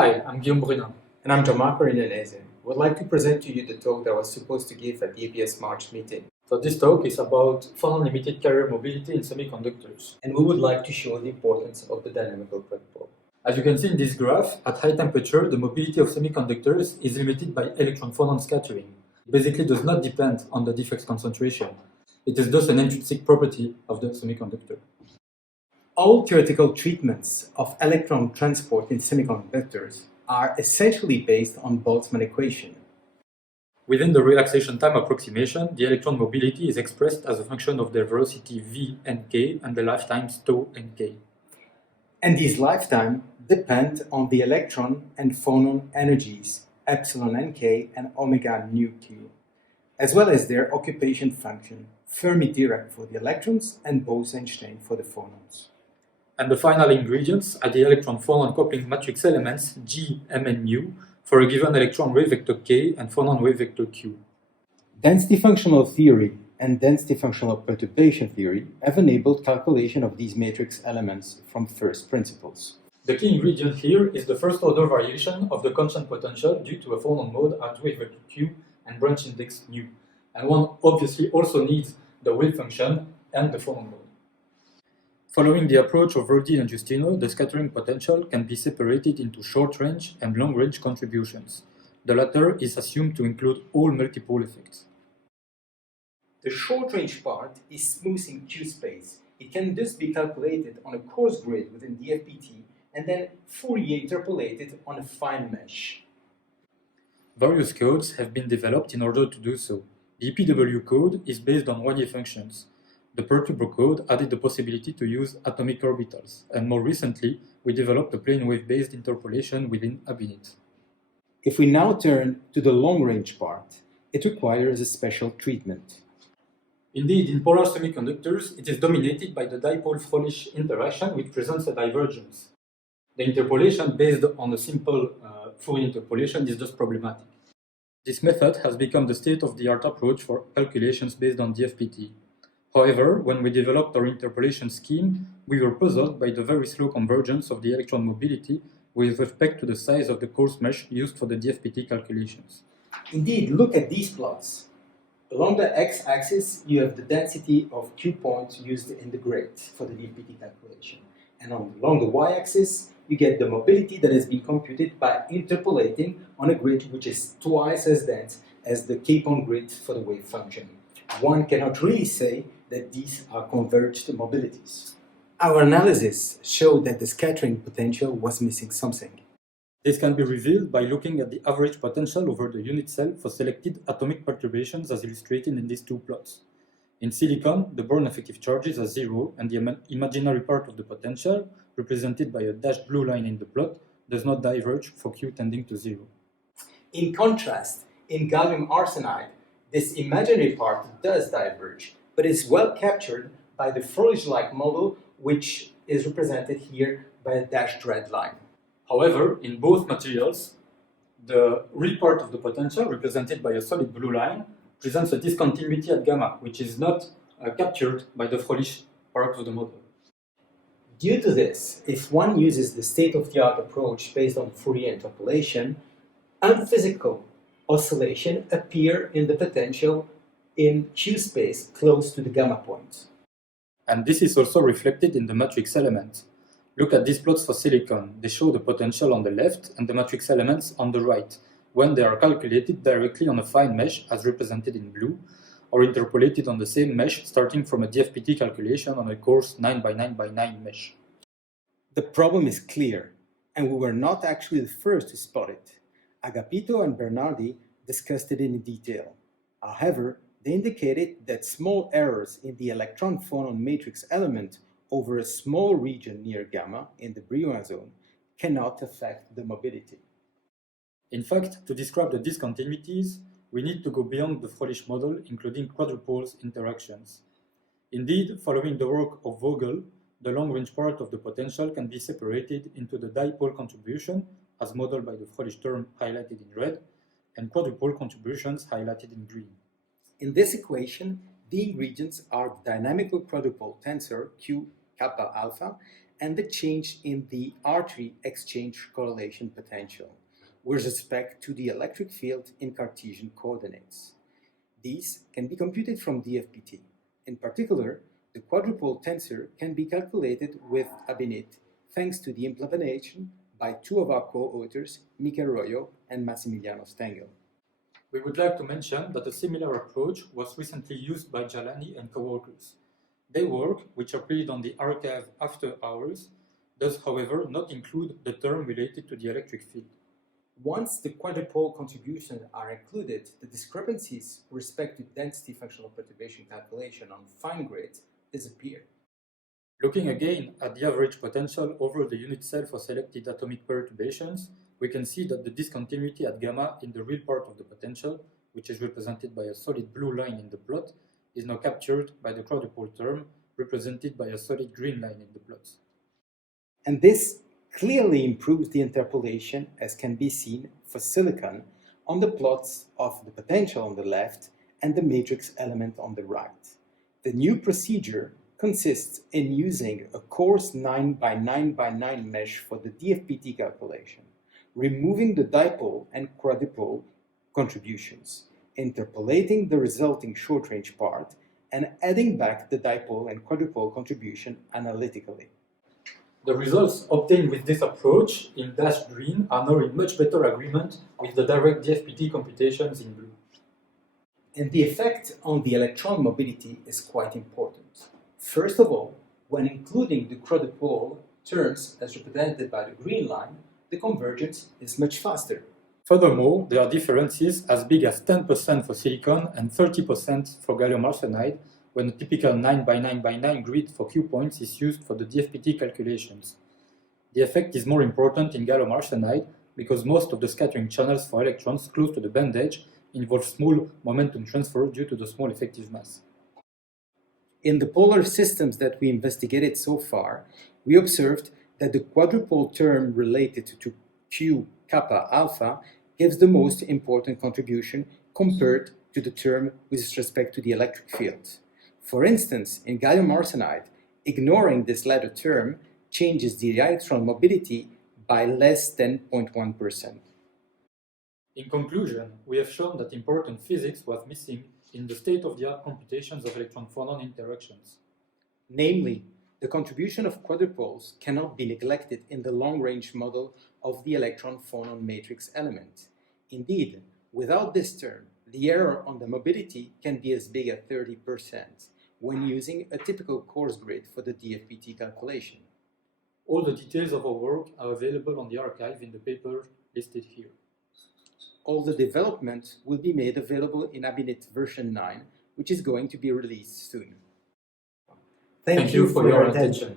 Hi, I'm Guillaume. And I'm Gian-Marco. Would like to present to you the talk that I was supposed to give at the APS March meeting. So this talk is about Phonon-limited carrier mobility in semiconductors. And we would like to show the importance of the dynamical quadrupole. As you can see in this graph, at high temperature, the mobility of semiconductors is limited by electron-phonon scattering. It basically does not depend on the defect concentration. It is thus an intrinsic property of the semiconductor. All theoretical treatments of electron transport in semiconductors are essentially based on Boltzmann equation. Within the relaxation time approximation, the electron mobility is expressed as a function of their velocity v and k and the lifetimes tau and k. And these lifetimes depend on the electron and phonon energies epsilon nk and omega nu q, as well as their occupation function, Fermi-Dirac for the electrons and Bose-Einstein for the phonons. And the final ingredients are the electron-phonon coupling matrix elements G, M, and nu for a given electron wave vector k and phonon wave vector q. Density functional theory and density functional perturbation theory have enabled calculation of these matrix elements from first principles. The key ingredient here is the first order variation of the constant potential due to a phonon mode at wave vector q and branch index nu. And one obviously also needs the wave function and the phonon mode. Following the approach of Verdi and Justino, the scattering potential can be separated into short-range and long-range contributions. The latter is assumed to include all multipole effects. The short-range part is smooth in Q-space. It can thus be calculated on a coarse grid within the FPT and then Fourier interpolated on a fine mesh. Various codes have been developed in order to do so. The EPW code is based on wave functions. The perturbo code added the possibility to use atomic orbitals, and more recently, we developed a plane wave-based interpolation within ABinit. If we now turn to the long-range part, it requires a special treatment. Indeed, in polar semiconductors, it is dominated by the dipole-Fröhlich interaction, which presents a divergence. The interpolation based on a simple Fourier interpolation is just problematic. This method has become the state-of-the-art approach for calculations based on DFPT. However, when we developed our interpolation scheme, we were puzzled by the very slow convergence of the electron mobility with respect to the size of the coarse mesh used for the DFPT calculations. Indeed, look at these plots. Along the x-axis, you have the density of Q points used in the grid for the DFPT calculation. And along the y-axis, you get the mobility that has been computed by interpolating on a grid which is twice as dense as the Capon grid for the wave function. One cannot really say that these are converged mobilities. Our analysis showed that the scattering potential was missing something. This can be revealed by looking at the average potential over the unit cell for selected atomic perturbations as illustrated in these two plots. In silicon, the Born effective charges are zero, and the imaginary part of the potential, represented by a dashed blue line in the plot, does not diverge for Q tending to zero. In contrast, in gallium arsenide, this imaginary part does diverge, but is well captured by the Fröhlich-like model, which is represented here by a dashed red line. However, in both materials, the real part of the potential, represented by a solid blue line, presents a discontinuity at gamma, which is not captured by the Fröhlich part of the model. Due to this, if one uses the state-of-the-art approach based on Fourier interpolation, unphysical oscillation appear in the potential in Q space close to the gamma point. And this is also reflected in the matrix element. Look at these plots for silicon. They show the potential on the left and the matrix elements on the right, when they are calculated directly on a fine mesh as represented in blue, or interpolated on the same mesh starting from a DFPT calculation on a coarse 9x9x9 mesh. The problem is clear, and we were not actually the first to spot it. Agapito and Bernardi discussed it in detail. However, they indicated that small errors in the electron-phonon matrix element over a small region near gamma in the Brillouin zone cannot affect the mobility. In fact, to describe the discontinuities, we need to go beyond the Fröhlich model, including quadrupoles interactions. Indeed, following the work of Vogel, the long-range part of the potential can be separated into the dipole contribution, as modeled by the Fröhlich term highlighted in red, and quadrupole contributions highlighted in green. In this equation, the ingredients are the dynamical quadrupole tensor Q kappa alpha and the change in the artery exchange correlation potential with respect to the electric field in Cartesian coordinates. These can be computed from DFPT. In particular, the quadrupole tensor can be calculated with ab init thanks to the implementation by two of our co-authors, Mikel Royo and Massimiliano Stengel. We would like to mention that a similar approach was recently used by Jalani and co-workers. Their work, which appeared on the arXiv after ours, does however not include the term related to the electric field. Once the quadrupole contributions are included, the discrepancies with respect to density functional perturbation calculation on fine grades disappear. Looking again at the average potential over the unit cell for selected atomic perturbations, we can see that the discontinuity at gamma in the real part of the potential, which is represented by a solid blue line in the plot, is now captured by the quadrupole term, represented by a solid green line in the plots. And this clearly improves the interpolation, as can be seen for silicon on the plots of the potential on the left and the matrix element on the right. The new procedure consists in using a coarse 9 by 9 by 9 mesh for the DFPT calculation, removing the dipole and quadrupole contributions, interpolating the resulting short-range part, and adding back the dipole and quadrupole contribution analytically. The results obtained with this approach in dashed green are now in much better agreement with the direct DFPT computations in blue. And the effect on the electron mobility is quite important. First of all, when including the quadrupole terms as represented by the green line, the convergence is much faster. Furthermore, there are differences as big as 10% for silicon and 30% for gallium arsenide when a typical 9 by 9 by 9 grid for Q points is used for the DFPT calculations. The effect is more important in gallium arsenide because most of the scattering channels for electrons close to the band edge involve small momentum transfer due to the small effective mass. In the polar systems that we investigated so far, we observed that the quadrupole term related to Q kappa alpha gives the most important contribution compared to the term with respect to the electric field. For instance, in gallium arsenide, ignoring this latter term changes the electron mobility by less than 0.1%. In conclusion, we have shown that important physics was missing in the state-of-the-art computations of electron-phonon interactions. Namely, the contribution of quadrupoles cannot be neglected in the long-range model of the electron-phonon matrix element. Indeed, without this term, the error on the mobility can be as big as 30% when using a typical coarse grid for the DFPT calculation. All the details of our work are available on the arXiv in the paper listed here. All the development will be made available in ab init version 9, which is going to be released soon. Thank you for your attention.